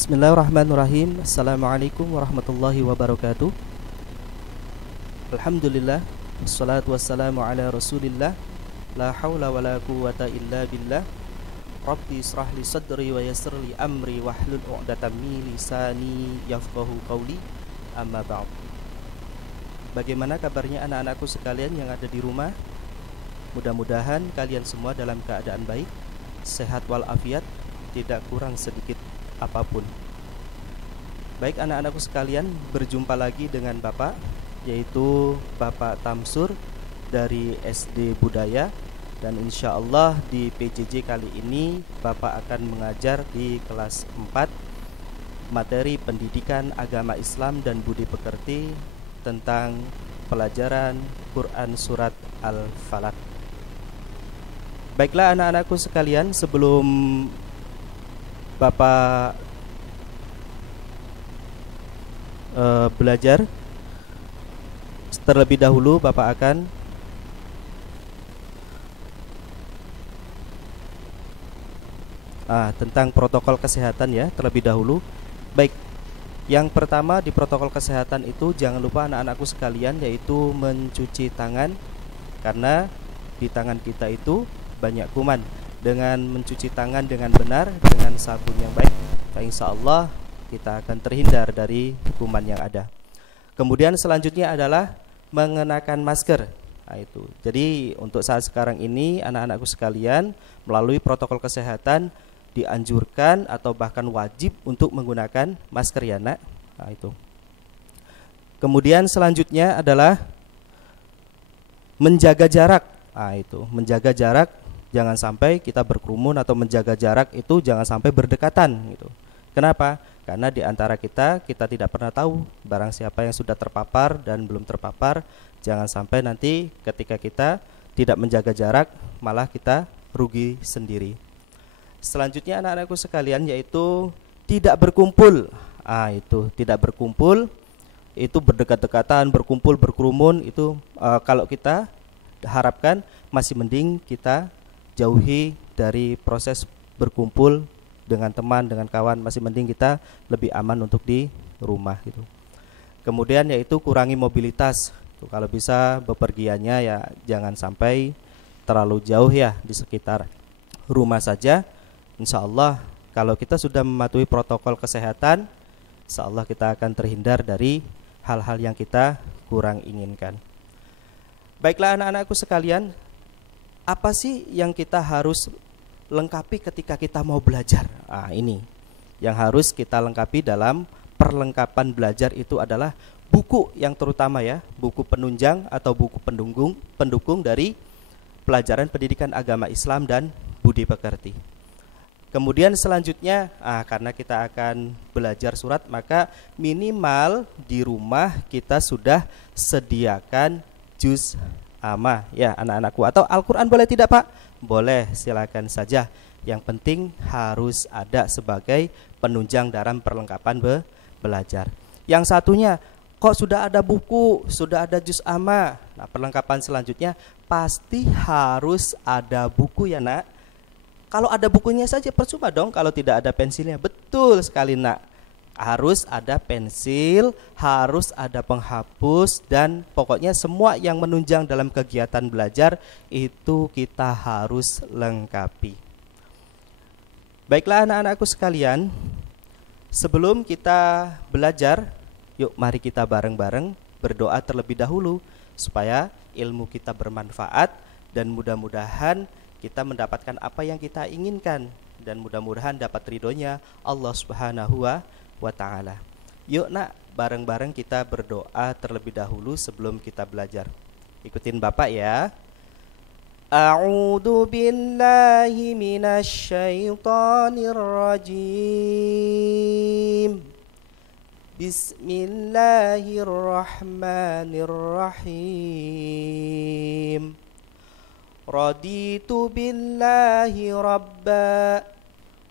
Bismillahirrahmanirrahim. Assalamualaikum warahmatullahi wabarakatuh. Alhamdulillah, wassalatu wassalamu ala rasulillah. La hawla wa la quwata illa billah. Rabbi israh li sadri wa yassir li amri wahlul 'uqdatam min lisani yafqahu qawli. Amma ba'd. Bagaimana kabarnya anak-anakku sekalian yang ada di rumah? Mudah-mudahan kalian semua dalam keadaan baik, sehat walafiat, tidak kurang sedikit apapun. Baik anak-anakku sekalian, berjumpa lagi dengan Bapak, yaitu Bapak Tamsur dari SD Budaya. Dan insya Allah di PJJ kali ini Bapak akan mengajar di kelas 4 materi pendidikan agama Islam dan budi pekerti tentang pelajaran Quran Surat Al-Falaq. Baiklah anak-anakku sekalian, sebelum Bapak belajar, terlebih dahulu Bapak akan tentang protokol kesehatan ya, terlebih dahulu. Baik, yang pertama di protokol kesehatan itu jangan lupa anak-anakku sekalian, yaitu mencuci tangan, karena di tangan kita itu banyak kuman. Dengan mencuci tangan dengan benar, dengan sabun yang baik, insya Allah kita akan terhindar dari kuman yang ada. Kemudian selanjutnya adalah mengenakan masker. Itu. Jadi untuk saat sekarang ini anak-anakku sekalian, melalui protokol kesehatan dianjurkan atau bahkan wajib untuk menggunakan masker ya nak. Itu. Kemudian selanjutnya adalah menjaga jarak. Itu, menjaga jarak. Jangan sampai kita berkerumun atau menjaga jarak itu jangan sampai berdekatan gitu. Kenapa? Karena di antara kita tidak pernah tahu barang siapa yang sudah terpapar dan belum terpapar. Jangan sampai nanti ketika kita tidak menjaga jarak malah kita rugi sendiri. Selanjutnya anak-anakku sekalian, yaitu tidak berkumpul. Itu tidak berkumpul, itu berdekat-dekatan, berkumpul, berkerumun itu kalau kita harapkan masih mending kita jauhi dari proses berkumpul dengan teman, dengan kawan, masih mending kita lebih aman untuk di rumah gitu. Kemudian yaitu kurangi mobilitas. Kalau bisa bepergiannya ya jangan sampai terlalu jauh ya, di sekitar rumah saja. Insya Allah kalau kita sudah mematuhi protokol kesehatan, insya Allah kita akan terhindar dari hal-hal yang kita kurang inginkan. Baiklah anak-anakku sekalian, apa sih yang kita harus lengkapi ketika kita mau belajar? Ini yang harus kita lengkapi dalam perlengkapan belajar itu adalah buku yang terutama ya, buku penunjang atau buku pendukung dari pelajaran pendidikan agama Islam dan budi pekerti. Kemudian selanjutnya, karena kita akan belajar surat, maka minimal di rumah kita sudah sediakan juz amma ya anak-anakku. Atau Al-Quran boleh tidak Pak? Boleh, silakan saja. Yang penting harus ada sebagai penunjang dalam perlengkapan belajar. Yang satunya, kok sudah ada buku, sudah ada juz amma. Nah, perlengkapan selanjutnya pasti harus ada buku ya nak. Kalau ada bukunya saja percuma dong kalau tidak ada pensilnya. Betul sekali nak. Harus ada pensil, harus ada penghapus, dan pokoknya semua yang menunjang dalam kegiatan belajar itu kita harus lengkapi. Baiklah anak-anakku sekalian, sebelum kita belajar, yuk mari kita bareng-bareng berdoa terlebih dahulu supaya ilmu kita bermanfaat dan mudah-mudahan kita mendapatkan apa yang kita inginkan dan mudah-mudahan dapat ridhonya Allah Subhanahu wa ta'ala. Yuk nak, bareng-bareng kita berdoa terlebih dahulu sebelum kita belajar. Ikutin Bapak ya. A'udzu billahi minasy syaithanir rajim. Bismillahirrahmanirrahim. Raditu billahi rabba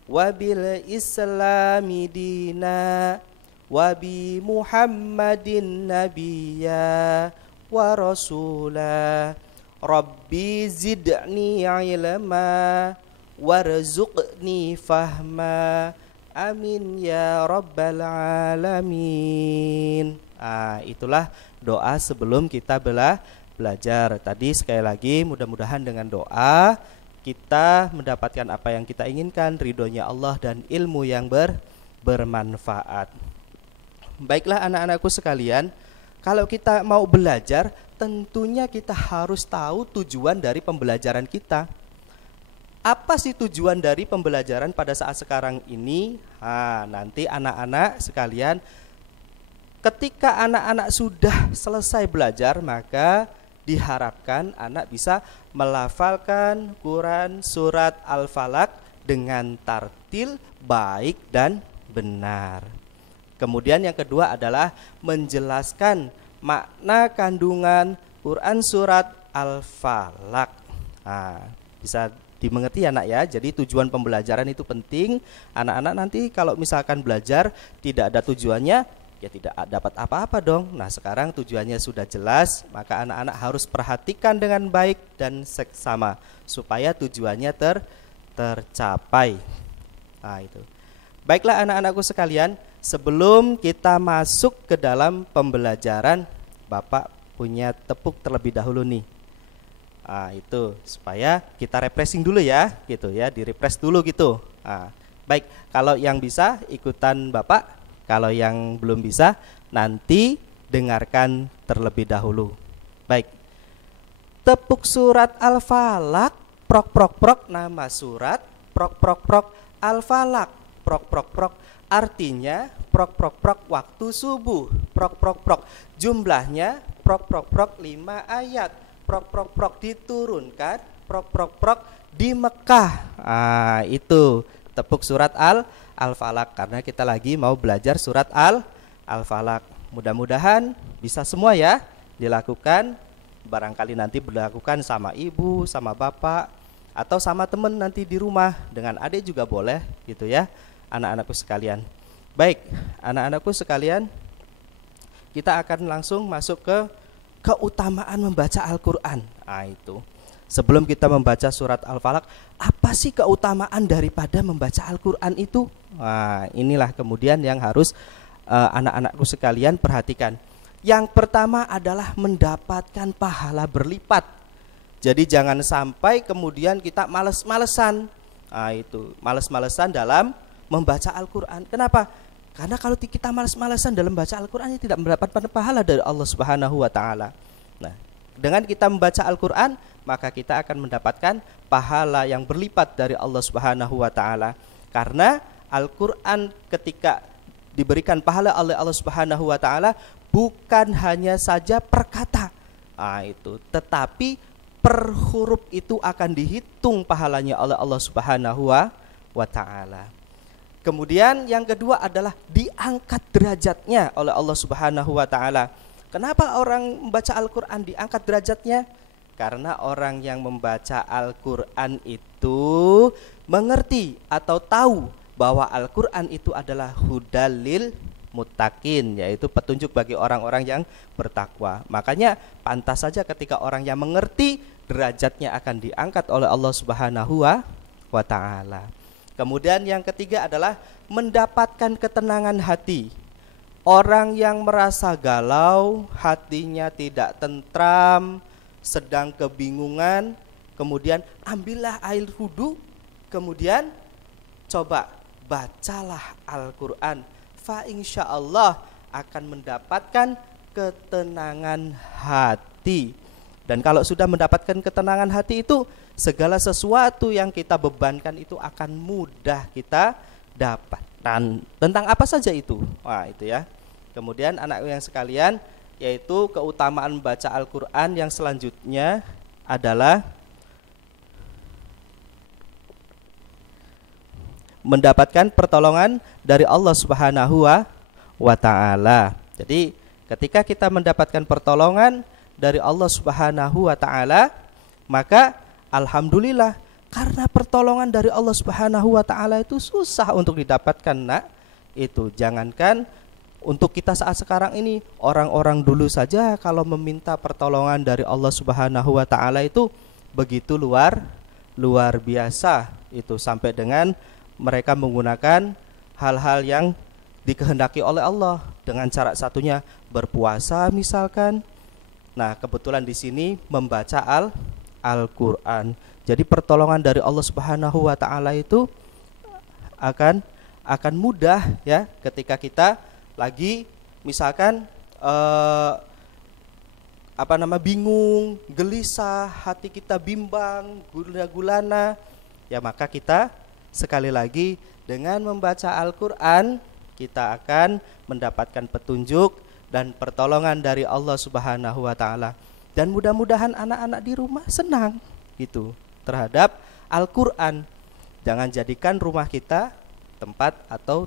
wa bil islami dina wa bi muhammadin nabiyya wa rasula. Rabbi zidni ilma warzuqni fahma Amin ya rabbal alamin. Itulah doa sebelum kita belajar. Tadi sekali lagi mudah-mudahan dengan doa kita mendapatkan apa yang kita inginkan, ridhonya Allah dan ilmu yang bermanfaat. Baiklah anak-anakku sekalian, kalau kita mau belajar tentunya kita harus tahu tujuan dari pembelajaran kita. Apa sih tujuan dari pembelajaran pada saat sekarang ini? Nanti anak-anak sekalian, ketika anak-anak sudah selesai belajar, maka diharapkan anak bisa melafalkan Quran surat Al-Falaq dengan tartil baik dan benar. Kemudian yang kedua adalah menjelaskan makna kandungan Quran surat Al-Falaq. Bisa dimengerti ya nak ya. Jadi tujuan pembelajaran itu penting. Anak-anak nanti kalau misalkan belajar tidak ada tujuannya, ya tidak dapat apa-apa dong. Nah sekarang tujuannya sudah jelas, maka anak-anak harus perhatikan dengan baik dan seksama supaya tujuannya tercapai. Itu. Baiklah anak-anakku sekalian, sebelum kita masuk ke dalam pembelajaran, Bapak punya tepuk terlebih dahulu nih. Itu supaya kita refreshing dulu ya, gitu ya, di-refresh dulu gitu. Baik, kalau yang bisa ikutan Bapak, kalau yang belum bisa nanti dengarkan terlebih dahulu. Baik. Tepuk surat Al-Falaq, prok prok prok nama surat, prok prok prok Al-Falaq, prok prok prok artinya prok prok prok waktu subuh, prok prok prok jumlahnya prok prok prok 5 ayat. Prok prok prok diturunkan, prok prok prok di Mekah. Itu tepuk surat Al-Falaq karena kita lagi mau belajar surat Al-Falaq. Mudah-mudahan bisa semua ya dilakukan. Barangkali nanti dilakukan sama ibu, sama bapak, atau sama teman nanti di rumah, dengan adik juga boleh gitu ya, anak-anakku sekalian. Baik, anak-anakku sekalian, kita akan langsung masuk ke keutamaan membaca Al-Quran. Itu sebelum kita membaca surat Al-Falaq, apa sih keutamaan daripada membaca Al-Quran itu? Inilah kemudian yang harus anak-anakku sekalian perhatikan. Yang pertama adalah mendapatkan pahala berlipat. Jadi jangan sampai kemudian kita males-malesan. Itu males-malesan dalam membaca Al-Quran. Kenapa? Karena kalau kita malas-malasan dalam baca Al-Quran, tidak mendapatkan pahala dari Allah Subhanahu wa Ta'ala. Nah, dengan kita membaca Al-Quran, maka kita akan mendapatkan pahala yang berlipat dari Allah Subhanahu wa Ta'ala. Karena Al-Quran ketika diberikan pahala oleh Allah Subhanahu wa Ta'ala, bukan hanya saja per kata, itu, tetapi per huruf itu akan dihitung pahalanya oleh Allah Subhanahu wa Ta'ala. Kemudian yang kedua adalah diangkat derajatnya oleh Allah Subhanahu wa Ta'ala. Kenapa orang membaca Al-Quran diangkat derajatnya? Karena orang yang membaca Al-Quran itu mengerti atau tahu bahwa Al-Quran itu adalah hudalil muttaqin, yaitu petunjuk bagi orang-orang yang bertakwa. Makanya pantas saja ketika orang yang mengerti, derajatnya akan diangkat oleh Allah Subhanahu wa Ta'ala. Kemudian yang ketiga adalah mendapatkan ketenangan hati. Orang yang merasa galau, hatinya tidak tentram, sedang kebingungan, kemudian ambillah air wudhu, kemudian coba bacalah Al-Quran. Fa insyaallah akan mendapatkan ketenangan hati. Dan kalau sudah mendapatkan ketenangan hati itu, segala sesuatu yang kita bebankan itu akan mudah kita dapat. Dan tentang apa saja itu? Itu ya. Kemudian anak yang sekalian, yaitu keutamaan baca Al-Quran yang selanjutnya adalah mendapatkan pertolongan dari Allah Subhanahu wa Ta'ala. Jadi ketika kita mendapatkan pertolongan dari Allah Subhanahu wa Ta'ala, maka alhamdulillah, karena pertolongan dari Allah Subhanahu wa Ta'ala itu susah untuk didapatkan, nak. Itu jangankan untuk kita saat sekarang ini, orang-orang dulu saja kalau meminta pertolongan dari Allah Subhanahu wa Ta'ala itu begitu luar biasa. Itu sampai dengan mereka menggunakan hal-hal yang dikehendaki oleh Allah, dengan cara satunya berpuasa misalkan. Nah, kebetulan di sini membaca Al-Qur'an. Jadi pertolongan dari Allah Subhanahu wa taala itu akan mudah ya ketika kita lagi misalkan bingung, gelisah, hati kita bimbang, gulana, ya maka kita sekali lagi dengan membaca Al-Qur'an kita akan mendapatkan petunjuk dan pertolongan dari Allah Subhanahu wa taala. Dan mudah-mudahan anak-anak di rumah senang gitu terhadap Al-Qur'an. Jangan jadikan rumah kita tempat atau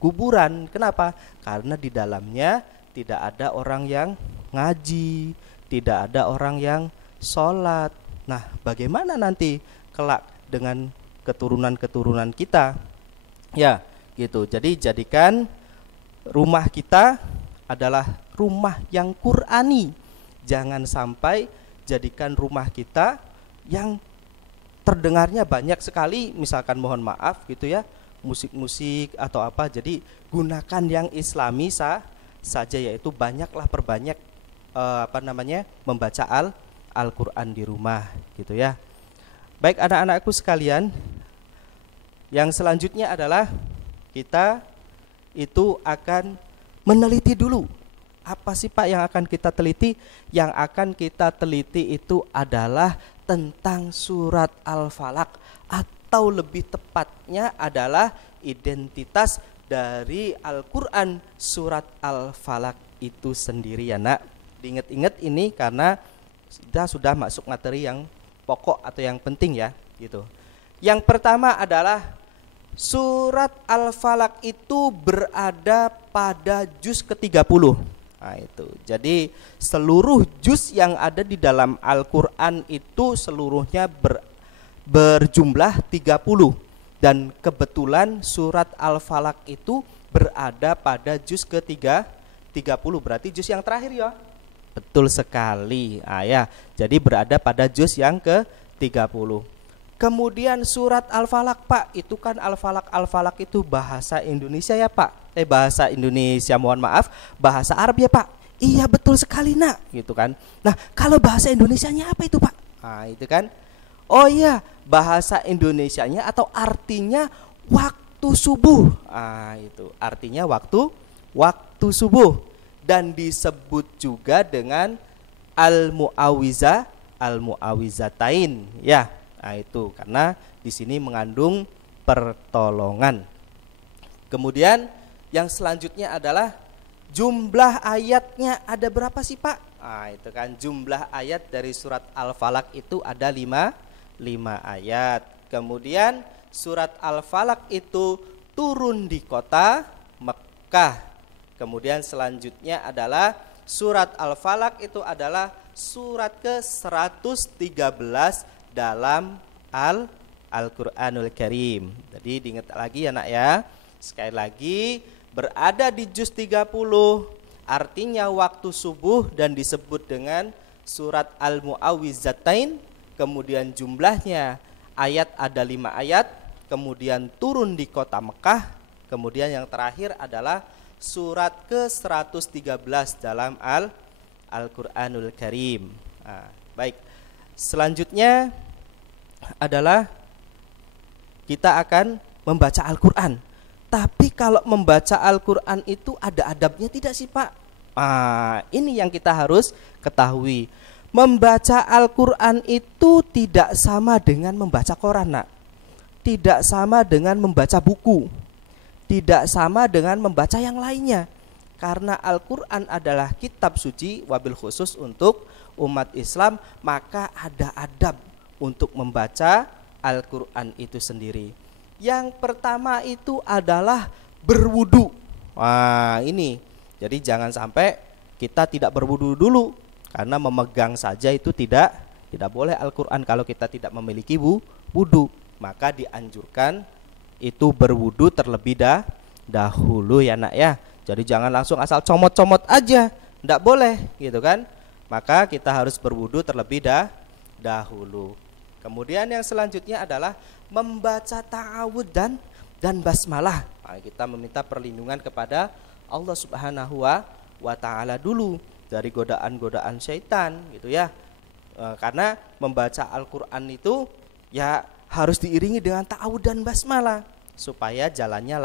kuburan. Kenapa? Karena di dalamnya tidak ada orang yang ngaji, tidak ada orang yang sholat. Nah, bagaimana nanti kelak dengan keturunan-keturunan kita? Ya, gitu. Jadi jadikan rumah kita adalah rumah yang Qur'ani. Jangan sampai jadikan rumah kita yang terdengarnya banyak sekali, misalkan mohon maaf gitu ya, musik-musik atau apa. Jadi gunakan yang islami saja, yaitu perbanyak membaca Al-Qur'an di rumah gitu ya. Baik anak-anakku sekalian, yang selanjutnya adalah kita itu akan meneliti dulu. Apa sih Pak yang akan kita teliti? Yang akan kita teliti itu adalah tentang surat Al-Falaq, atau lebih tepatnya adalah identitas dari Al-Qur'an surat Al-Falaq itu sendiri ya nak. Diingat-ingat ini karena kita sudah masuk materi yang pokok atau yang penting ya gitu. Yang pertama adalah surat Al-Falaq itu berada pada juz ke-30. Nah itu. Jadi seluruh juz yang ada di dalam Al-Qur'an itu seluruhnya berjumlah 30. Dan kebetulan surat Al-Falaq itu berada pada juz ke-30. Berarti juz yang terakhir ya. Betul sekali. Ya. Jadi berada pada juz yang ke-30. Kemudian surat Al-Falaq Pak, itu kan Al-Falaq itu bahasa Indonesia ya Pak. Bahasa Indonesia, mohon maaf, bahasa Arab ya Pak. Iya betul sekali nak, gitu kan. Nah, kalau bahasa Indonesianya apa itu Pak? Nah, itu kan. Oh iya, bahasa Indonesianya atau artinya waktu subuh. Nah, itu artinya waktu subuh, dan disebut juga dengan al-mu'awizatain ya. Nah, itu karena di sini mengandung pertolongan. Kemudian yang selanjutnya adalah jumlah ayatnya ada berapa sih Pak? Nah, itu kan jumlah ayat dari surat Al-Falaq itu ada 5 ayat. Kemudian surat Al-Falaq itu turun di kota Mekah. Kemudian selanjutnya adalah surat Al-Falaq itu adalah surat ke-113 dalam Al-Qur'anul Karim. Jadi diingat lagi ya nak ya. Sekali lagi berada di juz 30, artinya waktu subuh, dan disebut dengan surat Al-Mu'awwizatain. Kemudian jumlahnya ayat ada 5 ayat. Kemudian turun di kota Mekah. Kemudian yang terakhir adalah surat ke-113 dalam Al-Qur'anul Karim. Nah, baik. Selanjutnya adalah kita akan membaca Al-Qur'an. Tapi kalau membaca Al-Qur'an itu ada adabnya tidak sih Pak? Ini yang kita harus ketahui. Membaca Al-Qur'an itu tidak sama dengan membaca koran nak. Tidak sama dengan membaca buku. Tidak sama dengan membaca yang lainnya. Karena Al-Qur'an adalah kitab suci, wabil khusus untuk umat Islam, maka ada adab untuk membaca Al-Qur'an itu sendiri. Yang pertama itu adalah berwudu. Ini. Jadi jangan sampai kita tidak berwudu dulu, karena memegang saja itu tidak boleh Al-Qur'an kalau kita tidak memiliki wudu. Maka dianjurkan itu berwudu terlebih dahulu ya nak ya. Jadi jangan langsung asal comot-comot aja, tidak boleh gitu kan. Maka kita harus berwudu terlebih dahulu. Kemudian yang selanjutnya adalah membaca ta'awud dan dan basmalah. Nah, kita meminta perlindungan kepada Allah Subhanahu wa taala dulu dari godaan-godaan syaitan gitu ya. Karena membaca Al-Qur'an itu ya harus diiringi dengan ta'awudz dan basmalah supaya jalannya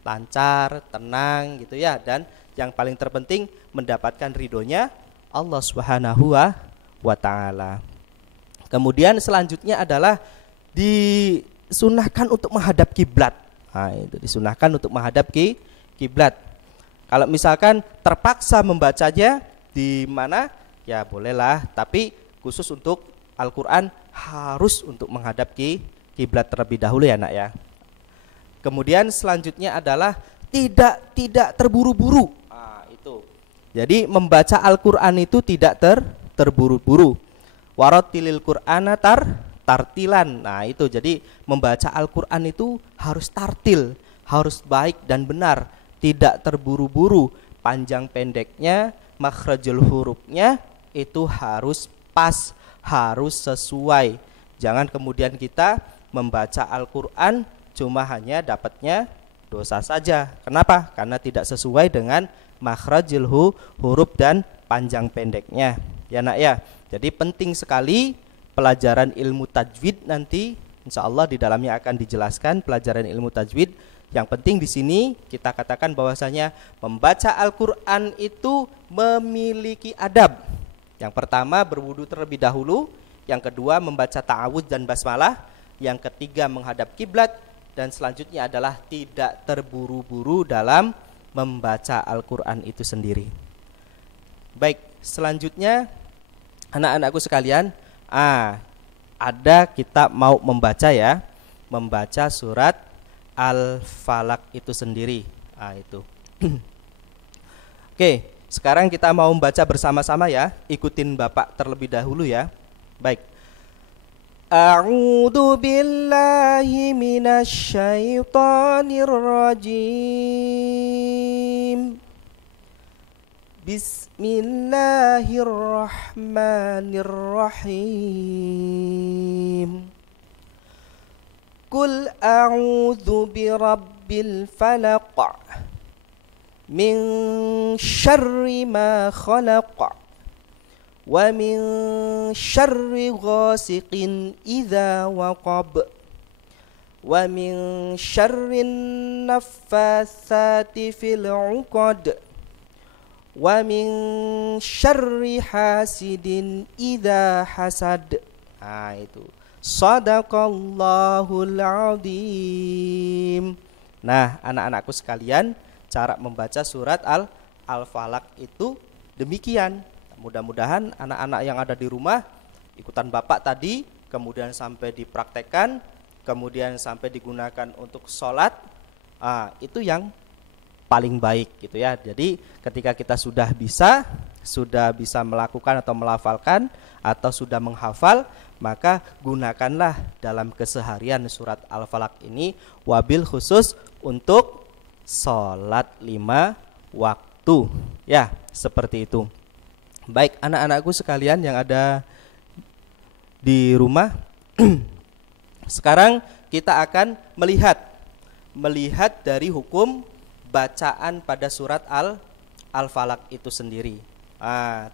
lancar, tenang gitu ya, dan yang paling terpenting mendapatkan ridhonya Allah Subhanahu wa taala. Kemudian selanjutnya adalah disunahkan untuk menghadap kiblat. Nah, itu disunahkan untuk menghadap kiblat. Kalau misalkan terpaksa membacanya di mana ya bolehlah, tapi khusus untuk Al-Qur'an harus untuk menghadap kiblat terlebih dahulu ya nak ya. Kemudian selanjutnya adalah tidak terburu-buru. Nah, itu. Jadi membaca Al-Qur'an itu tidak terburu-buru. Warattilil Qur'ana tartilan. Nah, itu jadi membaca Al-Qur'an itu harus tartil, harus baik dan benar, tidak terburu-buru. Panjang pendeknya, makhrajul hurufnya itu harus pas, harus sesuai. Jangan kemudian kita membaca Al-Qur'an cuma hanya dapatnya dosa saja. Kenapa? Karena tidak sesuai dengan makhrajul huruf dan panjang pendeknya. Ya nak ya. Jadi penting sekali pelajaran ilmu tajwid nanti, insya Allah di dalamnya akan dijelaskan pelajaran ilmu tajwid. Yang penting di sini kita katakan bahwasanya membaca Al-Qur'an itu memiliki adab. Yang pertama berwudu terlebih dahulu, yang kedua membaca ta'awudz dan basmalah, yang ketiga menghadap kiblat, dan selanjutnya adalah tidak terburu-buru dalam membaca Al-Qur'an itu sendiri. Baik, selanjutnya anak-anakku sekalian, ada kita mau membaca ya, membaca surat Al-Falaq itu sendiri. Itu. Oke, sekarang kita mau membaca bersama-sama ya. Ikutin Bapak terlebih dahulu ya. Baik. A'udzu billahi minasyaitonir rajim. Bismillahirrahmanirrahim. Qul a'udzu birabbil falaq min syarri ma khalaq wa min syarri ghasiqin idza waqab wa min syarrin naffatsati fil 'uqad wa min syarri hasidin idza hasad. Itu. Shadaqallahul azim. Nah, anak-anakku sekalian, cara membaca surat Al-Falaq itu demikian. Mudah-mudahan anak-anak yang ada di rumah ikutan Bapak tadi, kemudian sampai dipraktekkan, kemudian sampai digunakan untuk sholat. Itu yang paling baik gitu ya. Jadi ketika kita sudah bisa melakukan atau melafalkan atau sudah menghafal, maka gunakanlah dalam keseharian surat Al-Falaq ini, wabil khusus untuk sholat 5 waktu ya, seperti itu. Baik anak-anakku sekalian yang ada di rumah, sekarang kita akan melihat dari hukum bacaan pada surat Al-Falaq itu sendiri.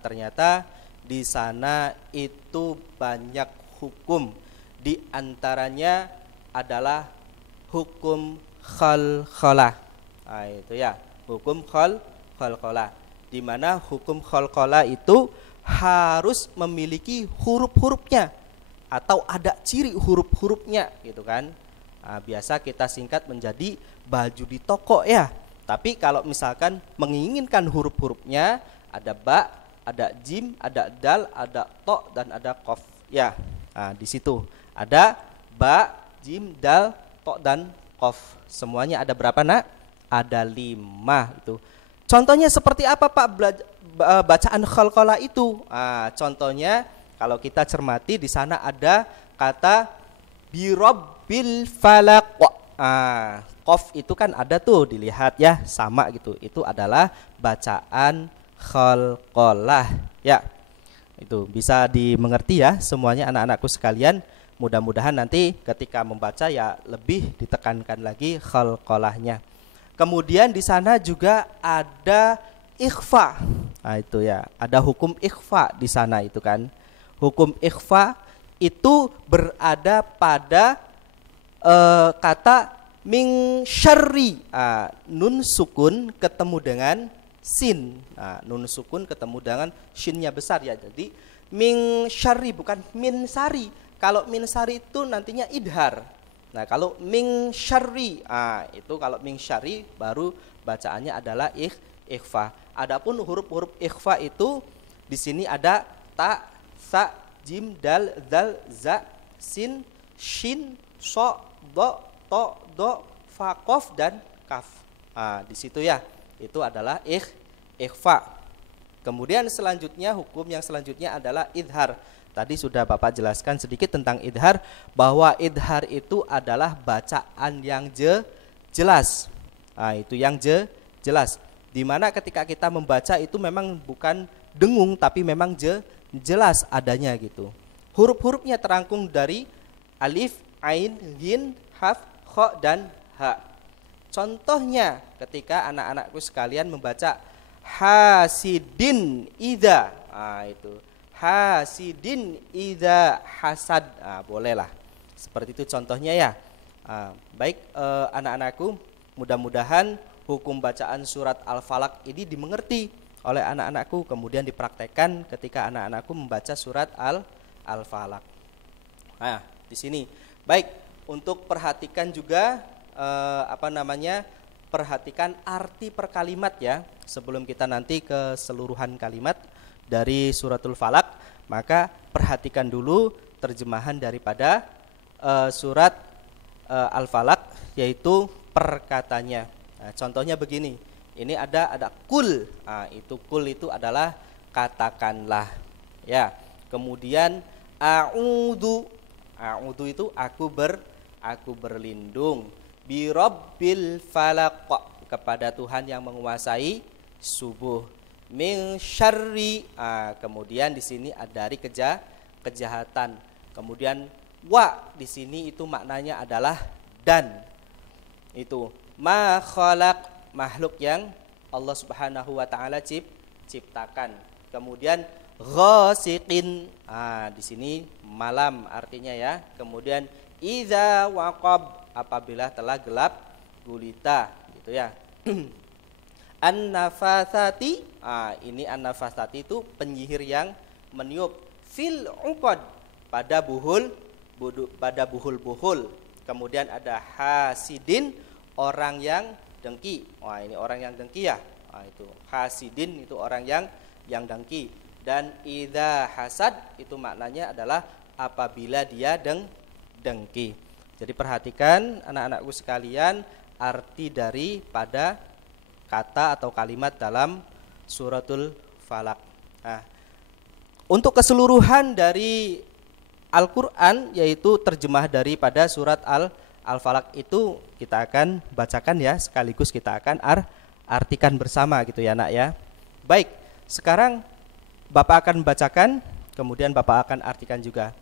Ternyata di sana itu banyak hukum. Di antaranya adalah hukum khalqalah. Itu ya, hukum khalqalah. Di mana hukum khalqalah itu harus memiliki huruf-hurufnya atau ada ciri huruf-hurufnya gitu kan. Biasa kita singkat menjadi baju di toko ya. Tapi kalau misalkan menginginkan huruf-hurufnya, ada ba, ada jim, ada dal, ada to, dan ada qaf ya. Di situ ada ba, jim, dal, to, dan qaf. Semuanya ada berapa nak? Ada 5 itu. Contohnya seperti apa Pak bacaan khalqalah itu? Contohnya kalau kita cermati di sana ada kata birabbil falaq. Qaf itu kan ada tuh, dilihat ya, sama gitu. Itu adalah bacaan khalqalah ya. Itu bisa dimengerti ya semuanya anak-anakku sekalian. Mudah-mudahan nanti ketika membaca ya lebih ditekankan lagi qalqalahnya. Kemudian di sana juga ada ikhfa. Nah, itu ya, ada hukum ikhfa di sana itu kan. Hukum ikhfa itu berada pada kata min syarri. Nun sukun ketemu dengan sin. Nun sukun ketemu dengan shinnya besar ya. Jadi min syarri bukan min sari. Kalau min syari itu nantinya idhar. Nah, kalau min syarri, itu kalau min syarri baru bacaannya adalah ikhfa. Adapun huruf-huruf ikhfa itu di sini ada ta, sa, jim, dal, zal, za, sin, shin, so, do, to, do, fa, qaf dan kaf. Di situ ya. Itu adalah ikhfa. Kemudian selanjutnya hukum yang selanjutnya adalah idhar. Tadi sudah Bapak jelaskan sedikit tentang idhar, bahwa idhar itu adalah bacaan yang jelas. Itu yang jelas. Dimana ketika kita membaca itu memang bukan dengung, tapi memang jelas adanya gitu. Huruf-hurufnya terangkum dari alif, ain, ghin, haf, kha, dan ha. Contohnya ketika anak-anakku sekalian membaca hasidin idza, itu hasidin idza hasad, bolehlah seperti itu contohnya ya. Baik anak-anakku, mudah-mudahan hukum bacaan surat Al-Falaq ini dimengerti oleh anak-anakku, kemudian dipraktekkan ketika anak-anakku membaca surat Al-Falaq. Di sini baik, untuk perhatikan juga perhatikan arti per kalimat ya, sebelum kita nanti keseluruhan kalimat dari suratul Falaq, maka perhatikan dulu terjemahan daripada surat Al-Falaq, yaitu perkatanya. Contohnya begini, ini ada kul, itu kul itu adalah katakanlah ya. Kemudian a'udzu itu aku berlindung, birabbil falaq, kepada Tuhan yang menguasai subuh, min syarri, kemudian di sini ada dari kejahatan. Kemudian wa di sini itu maknanya adalah dan, itu ma khalaq, makhluk yang Allah Subhanahu wa taala ciptakan. Kemudian ghasiqin, di sini malam artinya ya. Kemudian idza waqab, apabila telah gelap gulita gitu ya. An-nafasati, ini an-nafasati itu penyihir yang meniup, fil uqad, pada buhul-buhul. Kemudian ada hasidin, orang yang dengki. Ini orang yang dengki ya. Itu hasidin itu orang yang dengki. Dan idza hasad itu maknanya adalah apabila dia dengki. Jadi perhatikan anak-anakku sekalian arti daripada kata atau kalimat dalam suratul Falaq. Untuk keseluruhan dari Al-Quran, yaitu terjemah daripada surat Al-Falaq itu kita akan bacakan ya, sekaligus kita akan artikan bersama gitu ya nak ya. Baik, sekarang Bapak akan bacakan, kemudian Bapak akan artikan juga.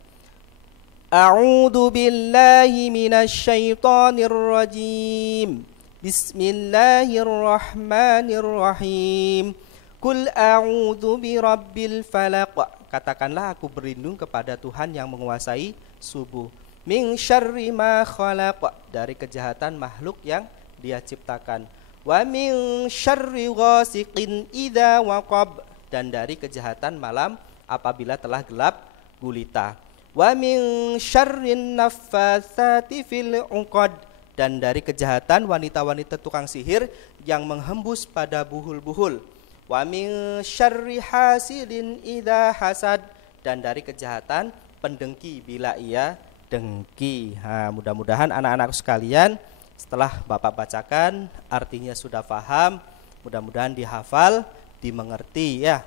A'udzu billahi minasyaitonir rajim. Bismillahirrahmanirrahim. Qul a'udzu birabbil falaq. Katakanlah aku berlindung kepada Tuhan yang menguasai subuh. Min syarri ma khalaq, dari kejahatan makhluk yang Dia ciptakan. Wa min syarri ghasiqin idza waqab, dan dari kejahatan malam apabila telah gelap gulita. Wa min syarrin naffasati fil uqad, dan dari kejahatan wanita-wanita tukang sihir yang menghembus pada buhul-buhul. Wa min syarri hasidin idza hasad, dan dari kejahatan pendengki bila ia dengki. Mudah-mudahan anak-anak sekalian setelah Bapak bacakan artinya sudah paham, mudah-mudahan dihafal, dimengerti ya.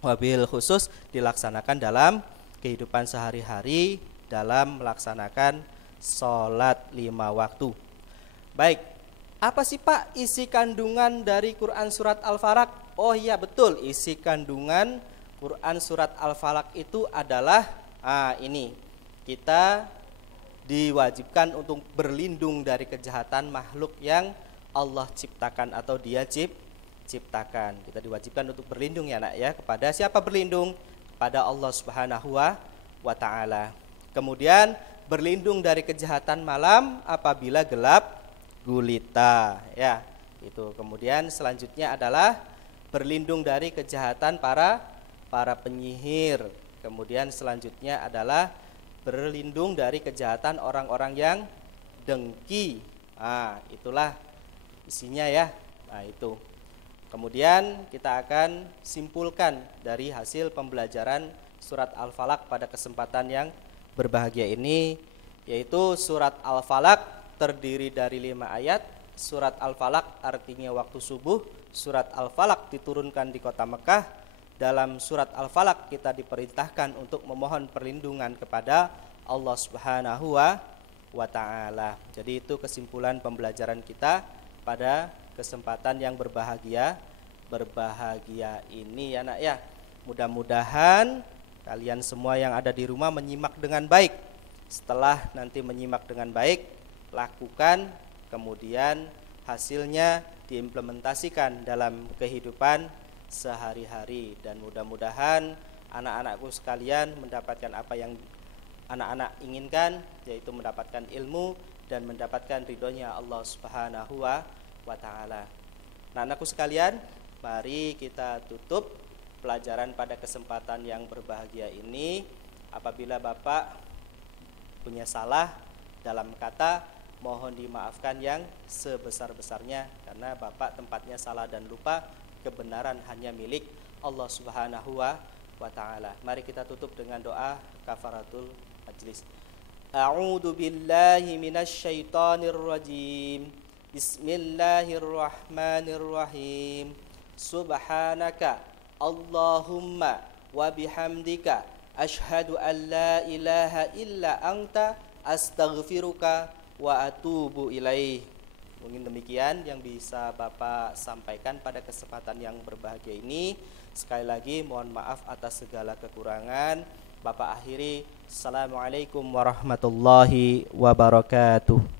Wabil khusus dilaksanakan dalam kehidupan sehari-hari dalam melaksanakan sholat 5 waktu. Baik, apa sih Pak isi kandungan dari Quran surat Al-Falaq? Oh iya betul, isi kandungan Quran surat Al-Falaq itu adalah ini. Kita diwajibkan untuk berlindung dari kejahatan makhluk yang Allah ciptakan atau Dia ciptakan. Kita diwajibkan untuk berlindung ya nak ya. Kepada siapa berlindung? Kepada Allah Subhanahu wa taala. Kemudian berlindung dari kejahatan malam apabila gelap gulita ya. Itu. Kemudian selanjutnya adalah berlindung dari kejahatan para penyihir. Kemudian selanjutnya adalah berlindung dari kejahatan orang-orang yang dengki. Itulah isinya ya. Itu. Kemudian kita akan simpulkan dari hasil pembelajaran surat Al-Falaq pada kesempatan yang berbahagia ini, yaitu surat Al-Falaq terdiri dari 5 ayat. Surat Al-Falaq artinya waktu subuh. Surat Al-Falaq diturunkan di kota Mekah. Dalam surat Al-Falaq kita diperintahkan untuk memohon perlindungan kepada Allah Subhanahu wa taala. Jadi itu kesimpulan pembelajaran kita pada kesempatan yang berbahagia ini ya nak ya. Mudah-mudahan kalian semua yang ada di rumah menyimak dengan baik. Setelah nanti menyimak dengan baik, lakukan, kemudian hasilnya diimplementasikan dalam kehidupan sehari-hari. Dan mudah-mudahan anak-anakku sekalian mendapatkan apa yang anak-anak inginkan, yaitu mendapatkan ilmu dan mendapatkan ridhonya Allah Subhanahu wa taala. Nah, anakku sekalian, mari kita tutup pelajaran pada kesempatan yang berbahagia ini. Apabila Bapak punya salah dalam kata, mohon dimaafkan yang sebesar-besarnya, karena Bapak tempatnya salah dan lupa. Kebenaran hanya milik Allah Subhanahu wa taala. Mari kita tutup dengan doa kafaratul majlis. A'udzu billahi minasy syaithanir rajim. Bismillahirrahmanirrahim. Subhanaka Allahumma wa bihamdika asyhadu an la ilaha illa anta astaghfiruka wa atubu ilaih. Mungkin demikian yang bisa Bapak sampaikan pada kesempatan yang berbahagia ini. Sekali lagi mohon maaf atas segala kekurangan. Bapak akhiri. Assalamualaikum warahmatullahi wabarakatuh.